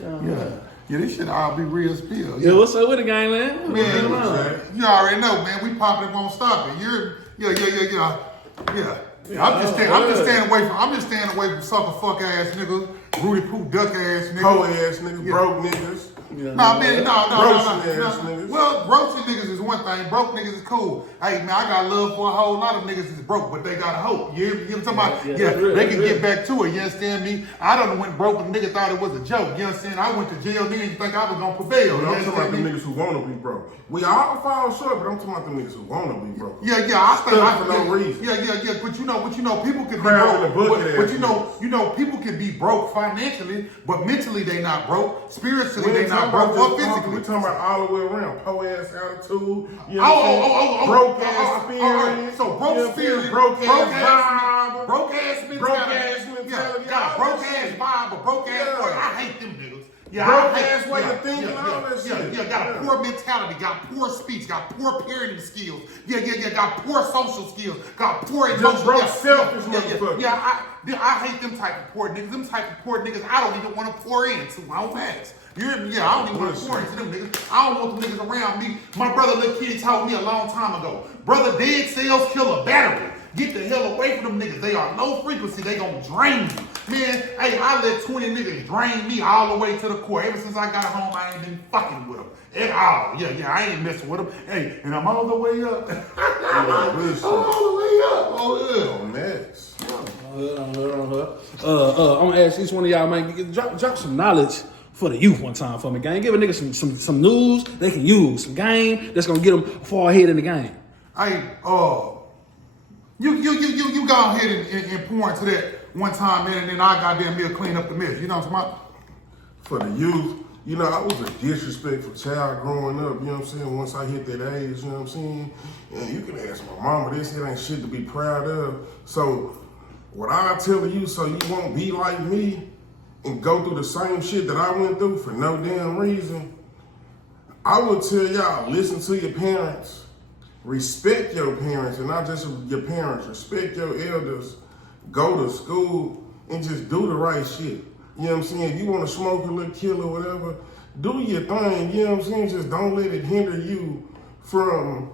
Yeah, this shit all be real spill. Yeah, what's up with the gang, man? Man, you already know, man. We popping it, won't stop it. I'm just staying away from sucker fuck ass niggas, Rudy Poop duck ass niggas, hoe ass niggas, broke niggas. No. Niggas. Well, roasting niggas is one thing. Broke niggas is cool. Hey, man, I got love for a whole lot of niggas that's broke, but they got a hope. You know what I'm talking about? Yeah, they can get back to it. You understand me? I done went broke and nigga thought it was a joke. You understand? I went to jail, nigga, you think I was gonna prevail. I'm talking about the niggas who wanna be broke. We all fall short, but I'm talking about the niggas who wanna be broke. For no reason. But you know, people can be broke. But you know, people can be broke financially, but mentally they not broke. Spiritually they not broke, or physically. We talking about all the way around. Po ass attitude. Broke ass spirit. So broke spirit, broke ass vibe, broke ass mentality. Broke ass mentality. Yeah, broke ass vibe, but broke ass boy. I hate them niggas. Broke ass way of thinking, all that shit. Got a poor mentality, got poor speech, got poor parenting skills. Got poor social skills, got poor emotional. Broke selfish motherfucker. I hate them type of poor niggas. Them type of poor niggas I don't even want to pour into. I don't ask. You hear me? I don't even want to pour into them niggas. I don't want them niggas around me. My brother Lil Kitty told me a long time ago, brother, dead cells kill a battery. Get the hell away from them niggas. They are low frequency. They gonna drain you. Man, hey, I let 20 niggas drain me all the way to the core. Ever since I got home, I ain't been fucking with them at all. Yeah, I ain't messing with them. Hey, and I'm all the way up. I'm all the way up. Oh, yeah. Next. I'm gonna ask each one of y'all, man, drop some knowledge for the youth one time for me, gang. Give a nigga some news they can use, some game that's gonna get them far ahead in the game. Hey, you go ahead and pour into that one time, man, and then I goddamn me clean up the mess. You know what I'm talking about? For the youth, you know, I was a disrespectful child growing up, you know what I'm saying? Once I hit that age, you know what I'm saying? And you can ask my mama, this shit ain't shit to be proud of. So, what I tell you, so you won't be like me and go through the same shit that I went through for no damn reason, I would tell y'all, listen to your parents. Respect your parents, and not just your parents. Respect your elders. Go to school and just do the right shit. You know what I'm saying? If you want to smoke a little kill or whatever, do your thing. You know what I'm saying? Just don't let it hinder you from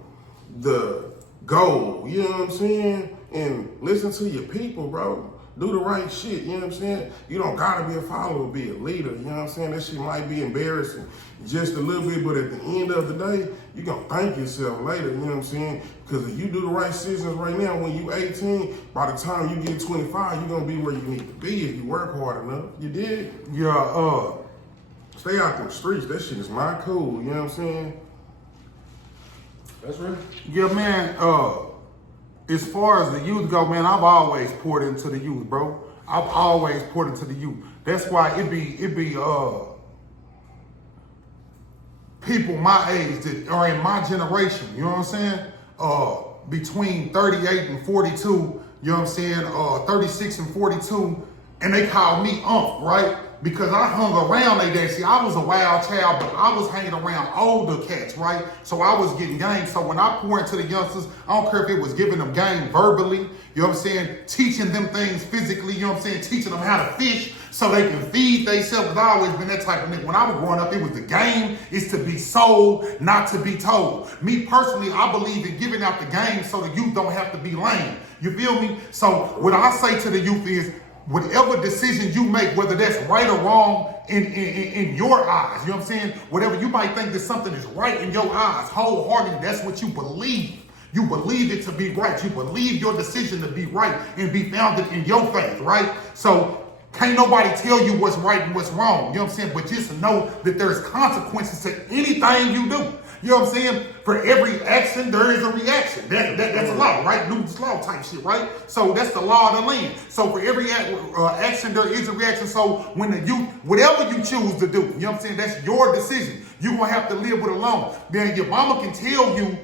the goal. You know what I'm saying? And listen to your people, bro. Do the right shit, you know what I'm saying? You don't gotta be a follower, be a leader, you know what I'm saying? That shit might be embarrassing just a little bit, but at the end of the day, you gonna thank yourself later, you know what I'm saying? Because if you do the right decisions right now, when you 18, by the time you get 25, you're gonna be where you need to be if you work hard enough. You did? Yeah, stay out them streets, that shit is not cool, you know what I'm saying? That's right. Yeah, man, as far as the youth go, man, I've always poured into the youth, bro. I've always poured into the youth. That's why it be people my age that are in my generation, you know what I'm saying? Between 38 and 42, you know what I'm saying? 36 and 42, and they call me right? Because I hung around they day. See, I was a wild child, but I was hanging around older cats, right? So I was getting game. So when I pour into the youngsters, I don't care if it was giving them game verbally, you know what I'm saying? Teaching them things physically, you know what I'm saying? Teaching them how to fish so they can feed themselves. Because I always been that type of nigga. When I was growing up, it was the game is to be sold, not to be told. Me personally, I believe in giving out the game so the youth don't have to be lame. You feel me? So what I say to the youth is, whatever decision you make, whether that's right or wrong in your eyes, you know what I'm saying? Whatever you might think that something is right in your eyes, wholeheartedly, that's what you believe. You believe it to be right. You believe your decision to be right and be founded in your faith, right? So can't nobody tell you what's right and what's wrong, you know what I'm saying? But just know that there's consequences to anything you do. You know what I'm saying? For every action, there is a reaction. That's a law, right? Newton's law type shit, right? So that's the law of the land. So for every action, there is a reaction. So when whatever you choose to do, you know what I'm saying? That's your decision. You're going to have to live with it alone. Then your mama can tell you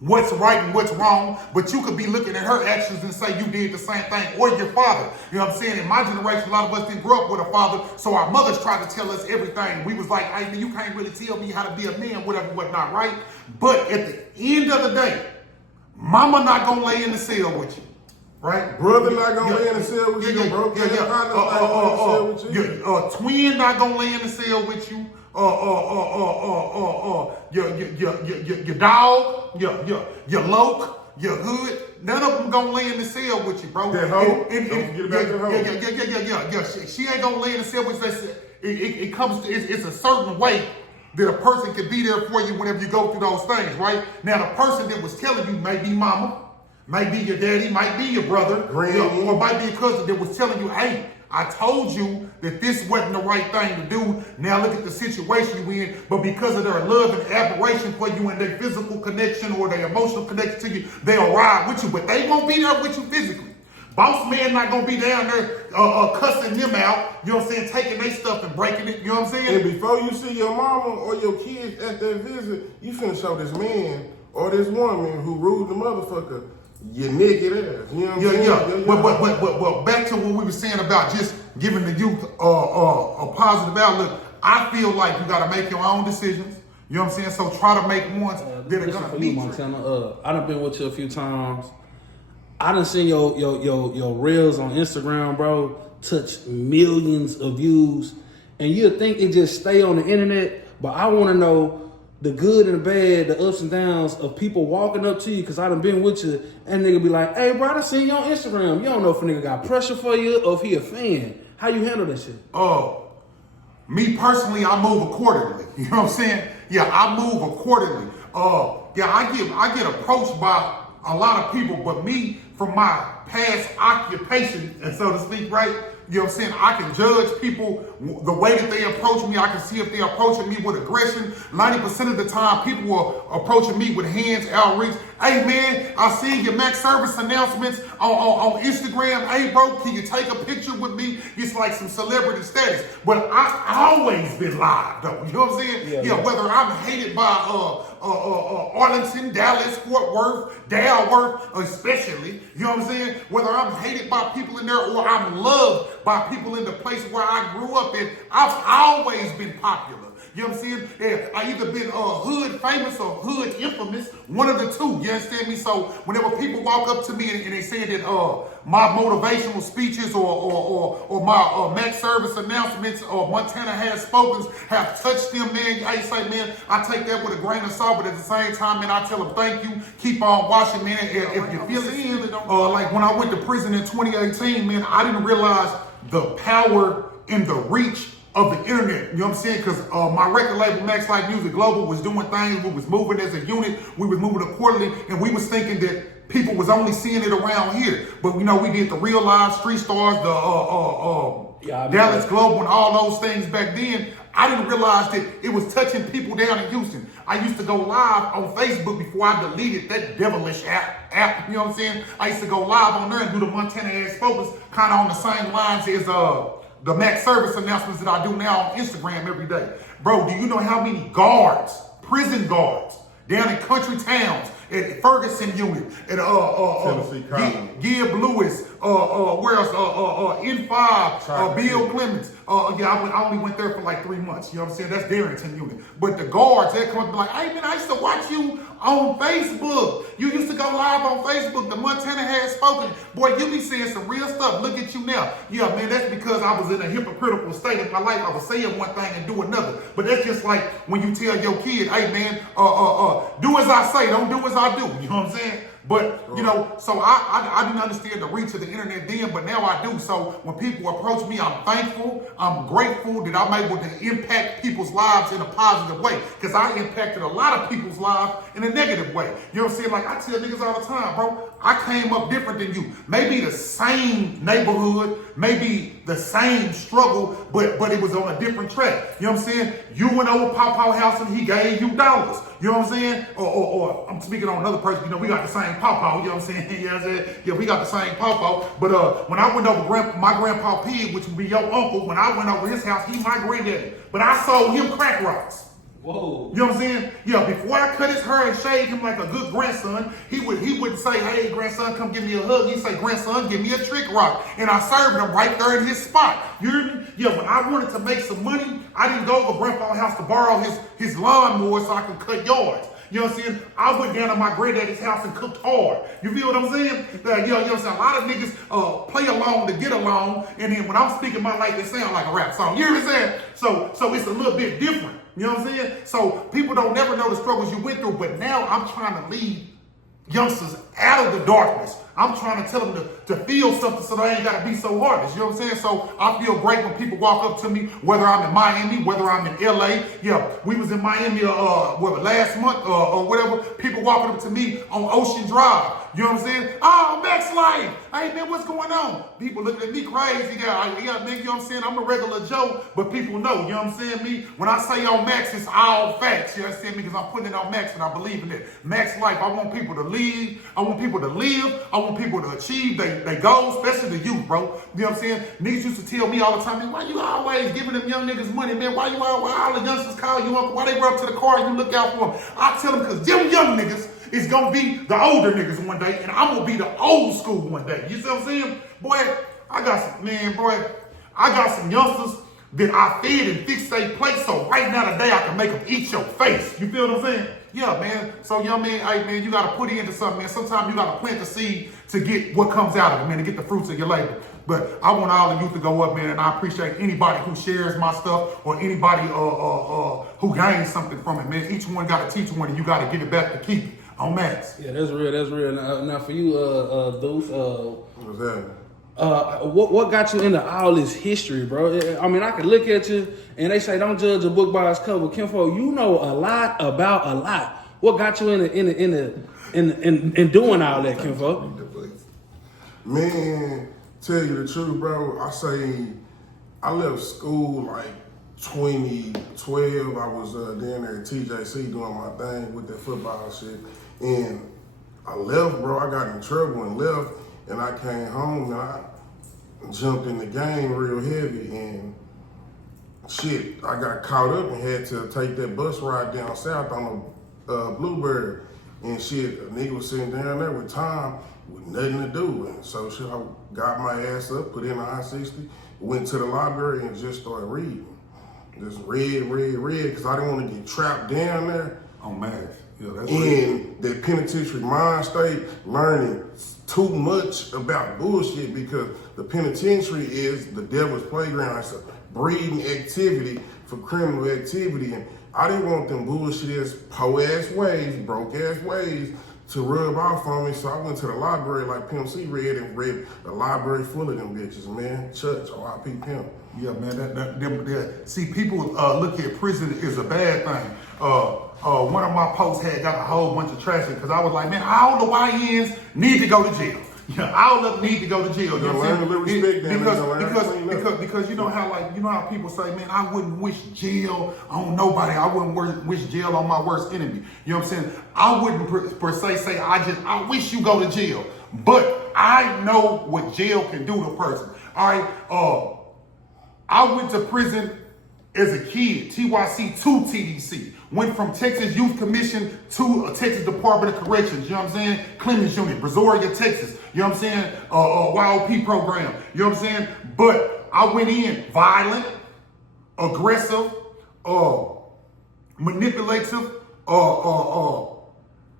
what's right and what's wrong, but you could be looking at her actions and say you did the same thing, or your father. You know what I'm saying? In my generation, a lot of us didn't grow up with a father, so our mothers tried to tell us everything. We was like, hey, man, you can't really tell me how to be a man, whatever, whatnot, right? But at the end of the day, mama not gonna lay in the cell with you. right? Brother not gonna lay in the cell with you. Bro, Twin not gonna lay in the cell with you. Your dog, your loc, your hood. None of them gonna lay in the cell with you, bro. That hoe? Don't forget about that hoe. Yeah. She ain't gonna lay in the cell with you. It comes to, it's a certain way that a person can be there for you whenever you go through those things, right? Now, the person that was telling you may be mama, might be your daddy, might be your brother, or might be a cousin that was telling you, hey, I told you that this wasn't the right thing to do. Now look at the situation you in. But because of their love and admiration for you and their physical connection or their emotional connection to you, they'll ride with you, but they won't be there with you physically. Boss man not gonna be down there cussing them out, you know what I'm saying, taking their stuff and breaking it, you know what I'm saying? And before you see your mama or your kids at that visit, you finna show this man or this woman who ruled the motherfucker your naked ass. You know what I'm saying? But back to what we were saying about just giving the youth a positive outlook. I feel like you gotta make your own decisions. You know what I'm saying? So try to make ones that are gonna be Montana. I done been with you a few times. I done seen your reels on Instagram, bro, touch millions of views. And you'd think it just stay on the internet, but I wanna know the good and the bad, the ups and downs of people walking up to you, because I done been with you, and nigga be like, hey, bro, I done seen you on Instagram. You don't know if a nigga got pressure for you or if he a fan. How you handle that shit? Me personally, I move accordingly. You know what I'm saying? Yeah, I move accordingly. I get approached by a lot of people, but me, from my past occupation, and so to speak, right? You know what I'm saying? I can judge people the way that they approach me. I can see if they're approaching me with aggression. 90% of the time, people are approaching me with hands outreach. Hey, man, I see your max service announcements on Instagram. Hey, bro, can you take a picture with me? It's like some celebrity status. But I always been live, though. You know what I'm saying? Yeah. Whether I'm hated by Arlington, Dallas, Fort Worth, Dalworth, especially. You know what I'm saying? Whether I'm hated by people in there or I'm loved by people in the place where I grew up in, I've always been popular. You know what I'm saying? Yeah, I either been hood famous or hood infamous, one of the two. You understand me? So whenever people walk up to me and they say that my motivational speeches or my max service announcements or Montana has spoken have touched them, man, I say, man, I take that with a grain of salt, but at the same time, man, I tell them thank you. Keep on watching, man. If you feel it, like when I went to prison in 2018, man, I didn't realize the power and the reach of the internet, you know what I'm saying? Because my record label, Max Life Music Global, was doing things. We was moving as a unit. We was moving accordingly, and we was thinking that people was only seeing it around here. But you know, we did the Real Live, Street Stars, the Dallas Global, and all those things back then. I didn't realize that it was touching people down in Houston. I used to go live on Facebook before I deleted that devilish app. You know what I'm saying? I used to go live on there and do the Montana Ass Focus, kind of on the same lines as the max service announcements that I do now on Instagram every day. Bro, do you know how many guards, prison guards, down in country towns, at Ferguson unit, at Gibb Lewis, where else? N5, Bill Clements. I only went there for like 3 months. You know what I'm saying? That's Darrington unit. But the guards, they come up and be like, hey man, I used to watch you on Facebook. You used to go live on Facebook. The Montana has spoken. Boy, you be saying some real stuff. Look at you now. Yeah, man, that's because I was in a hypocritical state of my life. I was saying one thing and do another. But that's just like when you tell your kid, hey man, do as I say, don't do as I do. You know what I'm saying? But, you know, so I didn't understand the reach of the internet then, but now I do. So when people approach me, I'm thankful, I'm grateful that I'm able to impact people's lives in a positive way. Because I impacted a lot of people's lives in a negative way. You know what I'm saying? Like I tell niggas all the time, bro, I came up different than you. Maybe the same neighborhood, maybe the same struggle, but it was on a different track. You know what I'm saying? You went over Pawpaw House and he gave you dollars. You know what I'm saying? Or I'm speaking on another person, you know, we got the same pawpaw, you know what I'm saying? You know what I'm saying? Yeah, we got the same pawpaw. But when I went over my grandpa Pig, which would be your uncle, when I went over his house, he my granddaddy. But I sold him crack rocks. Whoa. You know what I'm saying? Yeah, before I cut his hair and shaved him like a good grandson, he wouldn't say, hey, grandson, come give me a hug. He'd say, grandson, give me a trick rock. And I served him right there in his spot. You hear me? Yeah, when I wanted to make some money, I didn't go over grandpa's house to borrow his lawnmower so I could cut yards. You know what I'm saying? I went down to my granddaddy's house and cooked hard. You feel what I'm saying? You know what I'm saying? A lot of niggas play along to get along, and then when I'm speaking my life, it sound like a rap song. You hear what I'm saying? So it's a little bit different. You know what I'm saying? So people don't never know the struggles you went through, but now I'm trying to lead youngsters out of the darkness. I'm trying to tell them to feel something so they ain't got to be so heartless. You know what I'm saying? So I feel great when people walk up to me, whether I'm in Miami, whether I'm in LA. Yeah, we was in Miami last month or whatever. People walking up to me on Ocean Drive. You know what I'm saying? Oh, Max Life. Hey, man, what's going on? People looking at me crazy. Yeah, man, you know what I'm saying? I'm a regular Joe, but people know, you know what I'm saying? Me, when I say on Max, it's all facts. You understand me? Because I'm putting it on Max and I believe in it. Max Life, I want people to lead. I want people to live. I want people to achieve their goals, especially the youth, bro. You know what I'm saying? Niggas used to tell me all the time, man, why you always giving them young niggas money, man? Why all the youngsters call you uncle? Why they run up to the car and you look out for them? I tell them, because them young niggas is gonna be the older niggas one day, and I'm gonna be the old school one day. You see what I'm saying? Boy, I got some youngsters that I fed and fixed their plate, so right now today I can make them eat your face. You feel what I'm saying? Yeah, man. So, young man, hey, man, you gotta put into something, man. Sometimes you gotta plant the seed to get what comes out of it, man, to get the fruits of your labor. But I want all of you to go up, man, and I appreciate anybody who shares my stuff or anybody who gains something from it, man. Each one gotta teach one, and you gotta give it back to keep it. On Max. Yeah, that's real. Now for you, Duce, What's that? what got you into all this history, bro? I mean, I can look at you and they say don't judge a book by its cover. Kinfo, you know a lot about a lot. What got you in doing all that, Kinfo? Man, tell you the truth, bro. I say I left school like 2012. I was down there at TJC doing my thing with that football shit. And I left, bro. I got in trouble and left. And I came home and I jumped in the game real heavy. And shit, I got caught up and had to take that bus ride down south on a Bluebird. And shit, a nigga was sitting down there with time with nothing to do. And so shit, I got my ass up, put in I-60, went to the library and just started reading. Just read, because I didn't want to get trapped down there. Oh, man. Yeah, that's in the penitentiary mind state, learning too much about bullshit, because the penitentiary is the devil's playground. It's a breeding activity for criminal activity. And I didn't want them bullshit-ass, po-ass ways, broke-ass ways to rub off on me. So I went to the library like Pimp C read and read the library full of them bitches, man. Church, R.I.P. Pimp. Yeah, man. See, people look at prison as a bad thing. One of my posts got a whole bunch of trash because I was like, man, all the YNs need to go to jail. Yeah, all of them need to go to jail. You know what I'm saying? Because you know how people say, man, I wouldn't wish jail on nobody. I wouldn't wish jail on my worst enemy. You know what I'm saying? I wouldn't per se say I wish you go to jail, but I know what jail can do to a person. All right, I went to prison as a kid, TYC to TDC. Went from Texas Youth Commission to Texas Department of Corrections, you know what I'm saying? Clemens Unit, Brazoria, Texas, you know what I'm saying? YOP program, you know what I'm saying? But I went in violent, aggressive, manipulative,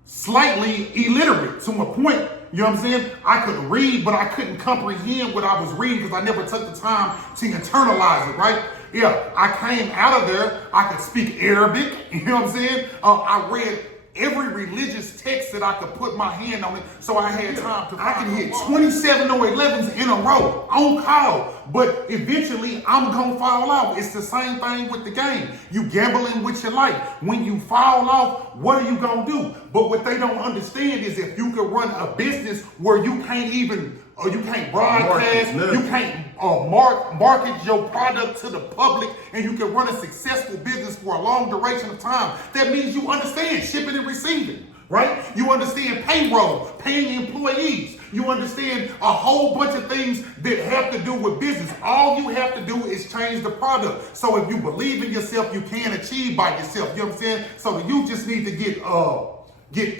slightly illiterate to a point. You know what I'm saying? I could read, but I couldn't comprehend what I was reading because I never took the time to internalize it, right? Yeah, I came out of there. I could speak Arabic. You know what I'm saying? I read every religious text that I could put my hand on it, so I had time to. I can hit 27 or 11s in a row on call, but eventually I'm gonna fall off. It's the same thing with the game. You gambling with your life. When you fall off, what are you gonna do? But what they don't understand is if you could run a business where you can't even, or you can't broadcast, you can't market your product to the public, and you can run a successful business for a long duration of time, that means you understand shipping and receiving, right? You understand payroll, paying employees. You understand a whole bunch of things that have to do with business. All you have to do is change the product. So if you believe in yourself, you can achieve by yourself. You know what I'm saying? So you just need to get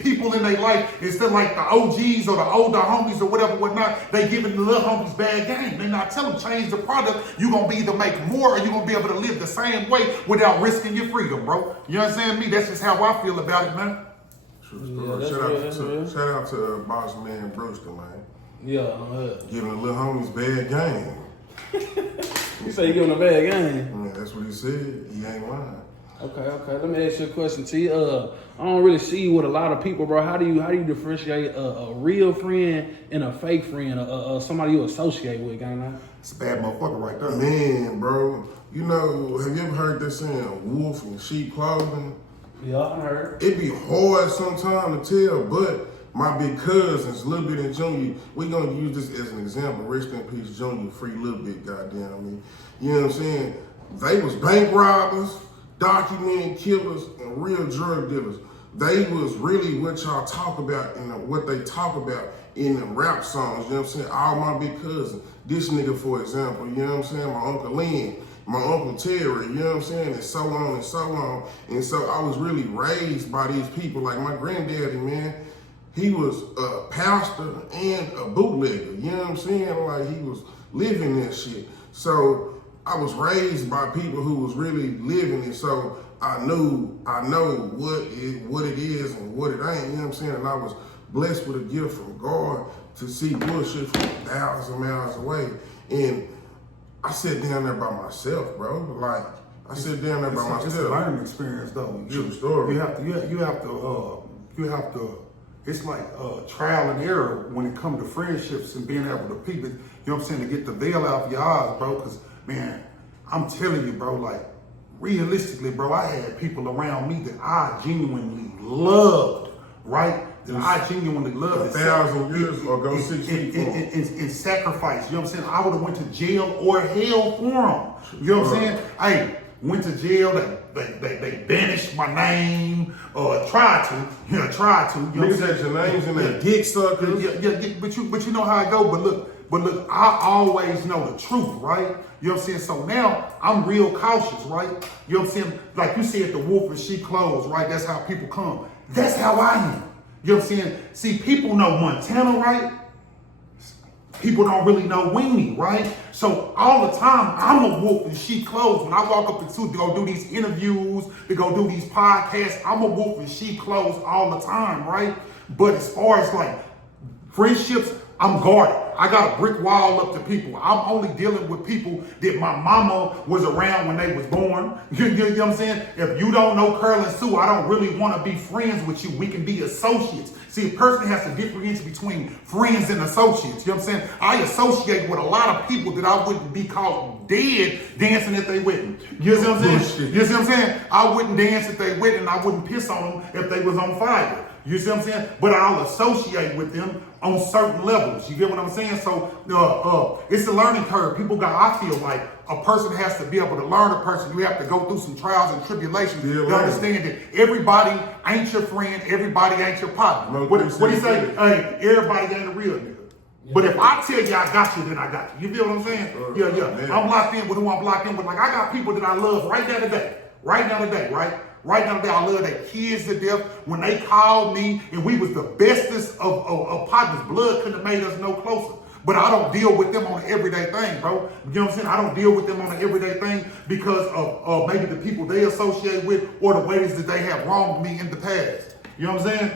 people in their life instead of like the OGs or the older homies or whatnot. They giving the little homies bad game. They not tell them change the product. You're going to be either make more or you're going to be able to live the same way without risking your freedom, bro. You understand me? That's just how I feel about it, man. True Yeah, story. that's real, that's real. Shout out to boss man Brewster, man. Yeah, Giving the little homies bad game. you say you giving a bad game. Yeah, that's what he said. He ain't lying. Okay. Let me ask you a question, T. I don't really see you with a lot of people, bro. How do you differentiate a real friend and a fake friend, somebody you associate with, gang? It's a bad motherfucker right there. Man, bro. You know, have you ever heard that saying, wolf in sheep clothing? Yeah, I heard. It be hard sometimes to tell, but my big cousins, Lil Bit and Junior, we gonna use this as an example. Rest in peace, Junior, free Lil Bit, goddamn me. You know what I'm saying? They was bank robbers, documented killers, and real drug dealers. They was really what y'all talk about and what they talk about in the rap songs, you know what I'm saying? All my big cousins. This nigga, for example, you know what I'm saying? My Uncle Lynn, my Uncle Terry, you know what I'm saying? And so on and so on. And so I was really raised by these people. Like my granddaddy, man, he was a pastor and a bootlegger, you know what I'm saying? Like he was living that shit. So I was raised by people who was really living it. So I know what it is and what it ain't, you know what I'm saying? And I was blessed with a gift from God to see bullshit from thousands of miles away. And I sat down there by myself, bro. Like, I sat down there by myself. It's a learning experience, though. True story. You have to. It's like trial and error when it comes to friendships and being able to peep it. You know what I'm saying? To get the veil out of your eyes, bro. Because man, I'm telling you, bro. Like, realistically, bro, I had people around me that I genuinely loved, right? That I genuinely loved. 1,000 years or go 6 feet for 'em. And sacrifice. You know what I'm saying? I would have went to jail or hell for them. You know what I'm saying? Hey, went to jail. They banished my name. Tried to. You know what I'm Niggas saying? had your names in their dick suckers. Yeah, but you know how it go. But look, I always know the truth, right? You know what I'm saying? So now I'm real cautious, right? You know what I'm saying? Like you said, the wolf in sheep clothes, right? That's how people come. That's how I am. You know what I'm saying? See, people know Montana, right? People don't really know Weenie, right? So all the time, I'm a wolf in sheep clothes. When I walk up to go do these interviews, to go do these podcasts, I'm a wolf in sheep clothes all the time, right? But as far as like friendships, I'm guarded. I got a brick wall up to people. I'm only dealing with people that my mama was around when they was born. You know what I'm saying? If you don't know Curl and Sue, I don't really want to be friends with you. We can be associates. See, a person has to differentiate between friends and associates. You know what I'm saying? I associate with a lot of people that I wouldn't be called dead dancing at their wedding. You know what I'm saying? You see what I'm saying? I wouldn't dance at their wedding. I wouldn't piss on them if they was on fire. You see what I'm saying? But I'll associate with them on certain levels. You get what I'm saying? So it's a learning curve. I feel like a person has to be able to learn a person. You have to go through some trials and tribulations to understand that everybody ain't your friend, everybody ain't your partner. What do you say? Hey, everybody ain't a real nigga. But if I tell you I got you, then I got you. You feel what I'm saying? Yeah. Man. I'm locked in with who I'm locked in with. Like I got people that I love right now today. Right now today, I love their kids to death. When they called me and we was the bestest of partners, blood couldn't have made us no closer. But I don't deal with them on an everyday thing, bro. You know what I'm saying? I don't deal with them on an everyday thing because of maybe the people they associate with or the ways that they have wronged me in the past. You know what I'm saying?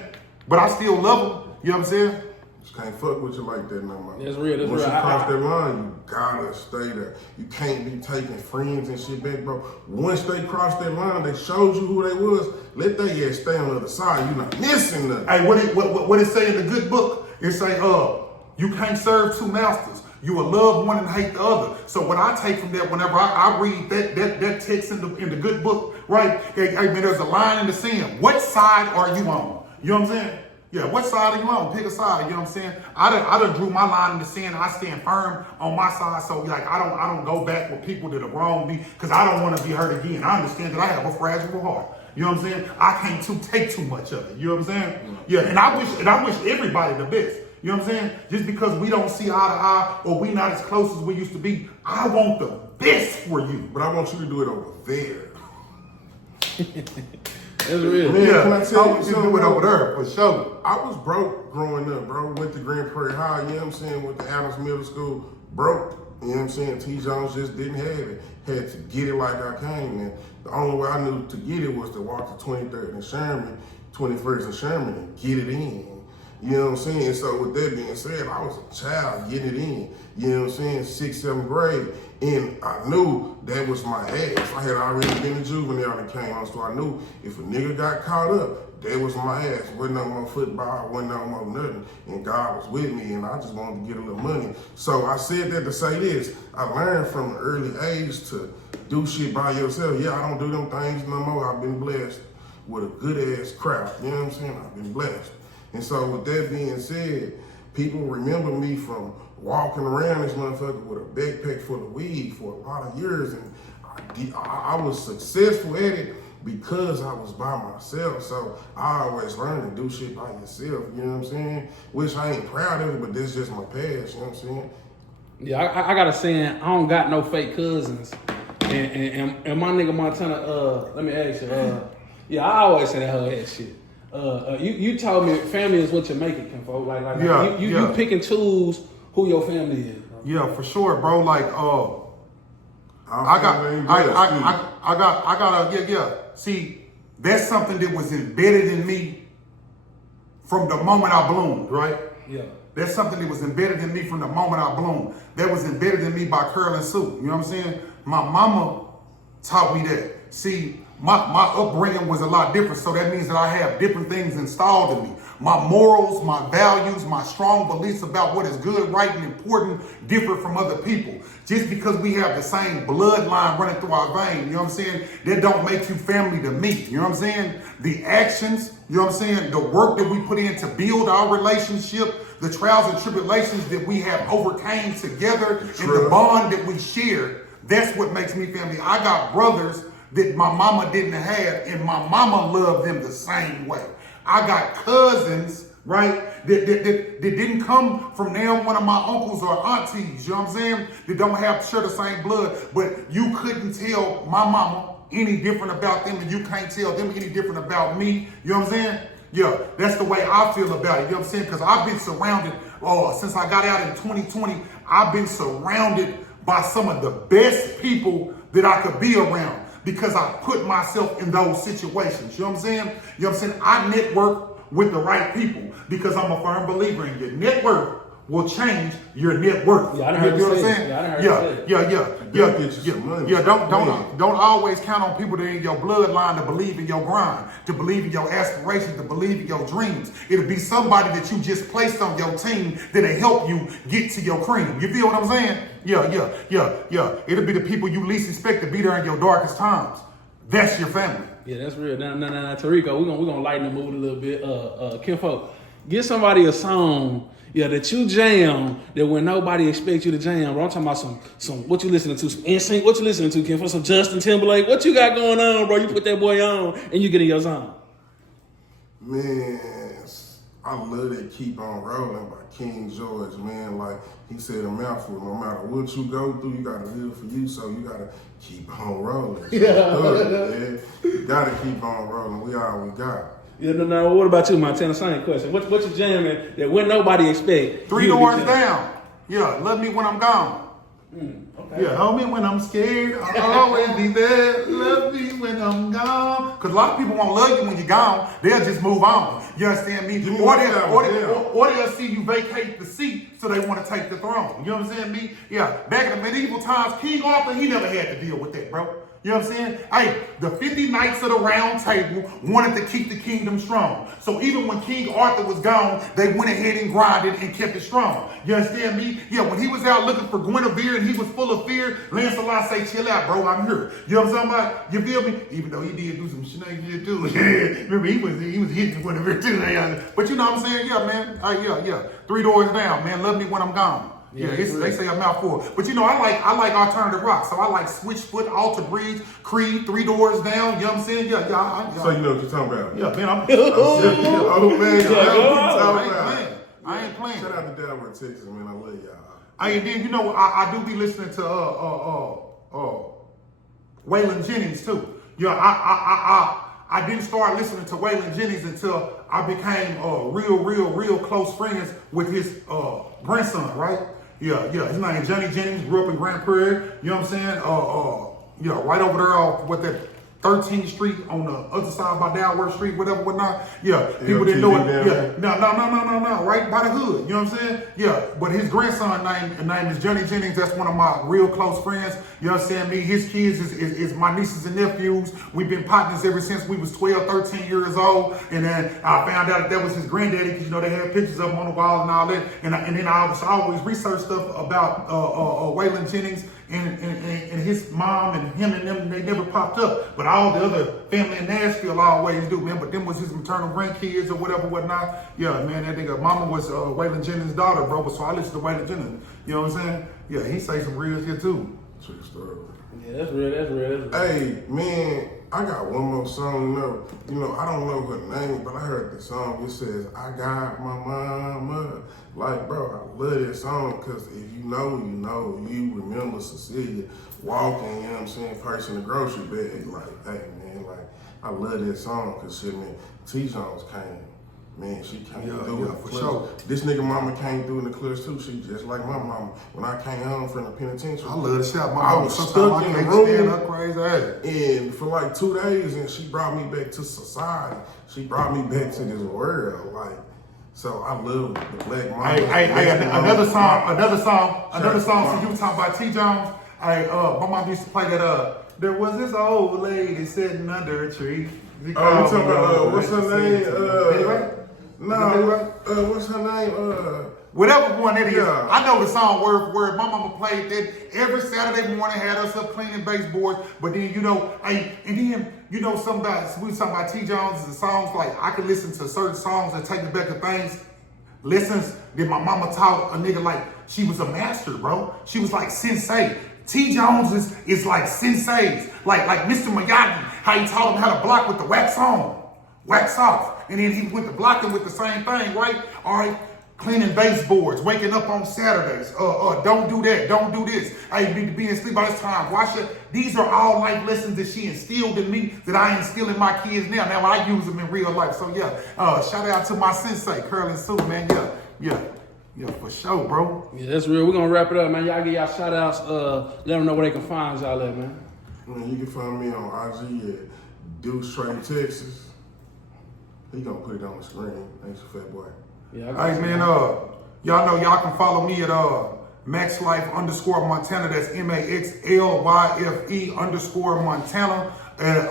But I still love them. You know what I'm saying? Just can't fuck with you like that no more. That's real. Once you cross that line, you gotta stay there. You can't be taking friends and shit back, bro. Once they crossed that line, they showed you who they was. Let their ass stay on the other side. You're not missing nothing. Hey, what it say in the good book? It say, you can't serve two masters. You will love one and hate the other. So what I take from that, whenever I read that text in the good book, right? Hey, man, there's a line in the sand. What side are you on? You know what I'm saying? Yeah, what side are you on? Pick a side, you know what I'm saying? I done drew my line in the sand. I stand firm on my side, so like I don't go back with people that have wronged me because I don't want to be hurt again. I understand that I have a fragile heart. You know what I'm saying? I can't take too much of it. You know what I'm saying? Yeah, and I wish everybody the best. You know what I'm saying? Just because we don't see eye to eye or we not as close as we used to be, I want the best for you. But I want you to do it over there. That's real. Man, Yeah, can I tell you do something? it over there for sure. I was broke growing up, bro. Went to Grand Prairie High, you know what I'm saying? Went to Adams Middle School, broke. You know what I'm saying? T. Jones just didn't have it. Had to get it like I came, man. The only way I knew to get it was to walk to 23rd and Sherman 21st and Sherman and get it in. You know what I'm saying? So with that being said, I was a child getting it in. You know what I'm saying? 6th, 7th grade. And I knew that was my ass. I had already been a juvenile that came on, so I knew if a nigga got caught up, that was my ass. Wasn't no more football, wasn't no more nothing. And God was with me, and I just wanted to get a little money. So I said that to say this. I learned from an early age to do shit by yourself. Yeah, I don't do them things no more. I've been blessed with a good ass crowd. You know what I'm saying? I've been blessed. And so with that being said, people remember me from walking around this motherfucker with a backpack full of weed for a lot of years. And I was successful at it because I was by myself. So I always learned to do shit by yourself, you know what I'm saying? Which I ain't proud of it, but that's just my past, you know what I'm saying? Yeah, I got a saying, I don't got no fake cousins. And my nigga Montana, let me ask you, yeah, I always say that whole ass shit. You told me family is what you make it, kinfolk. You pick and choose who your family is. Bro. Yeah, for sure, bro. Like, I got. See, that's something that was embedded in me from the moment I bloomed, right? Yeah. That's something that was embedded in me from the moment I bloomed. That was embedded in me by Curl and Sue. You know what I'm saying? My mama taught me that. See, my upbringing was a lot different, so that means that I have different things installed in me. My morals, my values, my strong beliefs about what is good, right, and important differ from other people. Just because we have the same bloodline running through our veins, you know what I'm saying, that don't make you family to me, you know what I'm saying? The actions, you know what I'm saying, the work that we put in to build our relationship, the trials and tribulations that we have overcame together, and the bond that we share, that's what makes me family. I got brothers that my mama didn't have, and my mama loved them the same way. I got cousins, right, that didn't come from now one of my uncles or aunties, you know what I'm saying, that don't have share the same blood, but you couldn't tell my mama any different about them, and you can't tell them any different about me, you know what I'm saying? Yeah, that's the way I feel about it, you know what I'm saying, because I've been surrounded, since I got out in 2020, I've been surrounded by some of the best people that I could be around. Because I put myself in those situations. You know what I'm saying? You know what I'm saying? I network with the right people because I'm a firm believer in your network will change your net worth. Yeah, I heard you know what I'm saying? Yeah. Don't always count on people that are in your bloodline to believe in your grind, to believe in your aspirations, to believe in your dreams. It'll be somebody that you just placed on your team that'll help you get to your cream. You feel what I'm saying? Yeah. It'll be the people you least expect to be there in your darkest times. That's your family. Yeah, that's real. Now, Rico, we're gonna lighten the mood a little bit. Kinfolk, get somebody a song, that you jam, that when nobody expects you to jam, bro. I'm talking about some what you listening to, some NSYNC, what you listening to, Kinfolk, some Justin Timberlake, what you got going on, bro? You put that boy on and you get in your zone. Man, I love that Keep On Rolling by King George, man. Like he said a mouthful, no matter what you go through, you gotta live for you, so you gotta keep on rolling. So man. You gotta keep on rolling. We all we got. Yeah, no. What about you, Montana? Same question. What you jamming that when nobody expect? 3 Doors Down. Yeah, love me when I'm gone. Okay. Yeah, hold me when I'm scared. I'll always be there. Love me when I'm gone. Because a lot of people won't love you when you're gone. They'll just move on. You understand me? Or they'll see you vacate the seat so they want to take the throne. You know what I'm saying, me? Yeah, back in the medieval times, King Arthur, he never had to deal with that, bro. You know what I'm saying? Hey, the 50 Knights of the Round Table wanted to keep the kingdom strong. So even when King Arthur was gone, they went ahead and grinded and kept it strong. You understand me? Yeah, when he was out looking for Guinevere and he was full of fear, Lancelot say, chill out, bro, I'm here. You know what I'm talking about? You feel me? Even though he did do some shenanigans too. Remember, he was hitting Guinevere too. But you know what I'm saying? Yeah, man. Yeah. 3 Doors Down, man. Love me when I'm gone. Yeah, they say a mouthful. But you know, I like alternative rock. So I like Switchfoot, Alter Bridge, Creed, 3 Doors Down. You know what I'm saying? Yeah. So you know what you're talking about? Yeah, man. I ain't playing. Shout out to Dallas, Texas, man. I love y'all. And then, you know, I do be listening to Waylon Jennings too. Yeah, I didn't start listening to Waylon Jennings until I became real close friends with his grandson, right? Yeah. His name is Johnny Jennings, grew up in Grand Prairie. You know what I'm saying? Right over there off 13th Street on the other side by Dalworth Street, whatnot. Yeah, people didn't TV know it. down Yeah, there? no, right by the hood. You know what I'm saying? Yeah, but his grandson name is Johnny Jennings. That's one of my real close friends. You know what I'm saying? Me, his kids is my nieces and nephews. We've been partners ever since we was 12, 13 years old. And then I found out that was his granddaddy because, you know, they had pictures of him on the wall and all that. And then I always research stuff about Waylon Jennings and his mom and him and them. They never popped up. But all the other family in Nashville always do, man. But them was his maternal grandkids or whatnot. Yeah, man, that nigga, mama was Waylon Jennings' daughter, bro. So I listen to Waylon Jennings. You know what I'm saying? Yeah, he say some real shit too. True story. Yeah, that's real. Hey, man, I got one more song. You know, I don't know her name, but I heard the song. It says, I got my mama. Like, bro, I love that song because if you know, you know. You remember Cecilia walking, you know what I'm saying, person the grocery bag. Like, hey, man, like, I love that song because shit, man, T-Jones came. Man, she came through in the for clutch. sure. This nigga mama came through in the clutch too. She just like my mama. When I came home from the penitentiary, I love the shot. My I mama was sometimes stuck I in the can't room. stand up crazy ass. And for like 2 days, and she brought me back to society. She brought me back to this world. Like, so I love the black mama. Hey, another song for you talking about T. Jones. My mom used to play that, there was this old lady sitting under a tree. Oh, you talking about, what's her name? What's her name? Whatever one it is. Yeah. I know the song word for word. My mama played that every Saturday morning, had us up cleaning baseboards. But then, you know, we talking about T. Jones and songs like I could listen to certain songs and take me back to things, lessons that my mama taught a nigga like she was a master, bro. She was like sensei. T. Jones is like senseis. Like Mr. Miyagi, how he taught him how to block with the wax on, wax off. And then he went to blocking with the same thing, right? All right. Cleaning baseboards, waking up on Saturdays. Don't do that. Don't do this. I need to be asleep by this time. Wash it. These are all life lessons that she instilled in me that I instill in my kids now. Now I use them in real life. So yeah, shout out to my sensei, Curly Sue, man. Yeah, for sure, bro. Yeah, that's real. We're gonna wrap it up, man. Y'all give y'all shout outs. Let them know where they can find y'all at, man. Man, you can find me on IG at Duce, Texas. He gonna put it on the screen. Thanks, fat boy. Yeah, Hey man, y'all know y'all can follow me at MaxLife_Montana. That's MaxLyfe_Montana.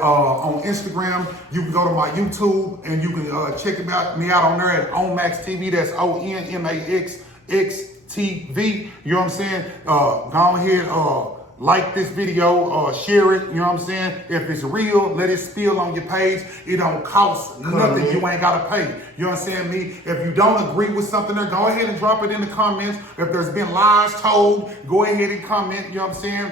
On Instagram, you can go to my YouTube and you can check me out on there at OnMax TV. That's OnMaxXTV. You know what I'm saying? Go ahead, like this video, share it. You know what I'm saying? If it's real, let it spill on your page. It don't cost nothing. You ain't gotta pay. You know what I'm saying? Me, if you don't agree with something there, go ahead and drop it in the comments. If there's been lies told, go ahead and comment. You know what I'm saying?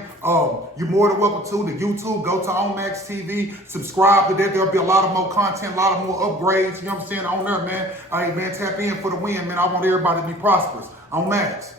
You're more than welcome to the YouTube. Go to OnMax TV. Subscribe to that. There'll be a lot of more content, a lot of more upgrades. You know what I'm saying? On there, man. Hey, man, tap in for the win, man. I want everybody to be prosperous. On Max.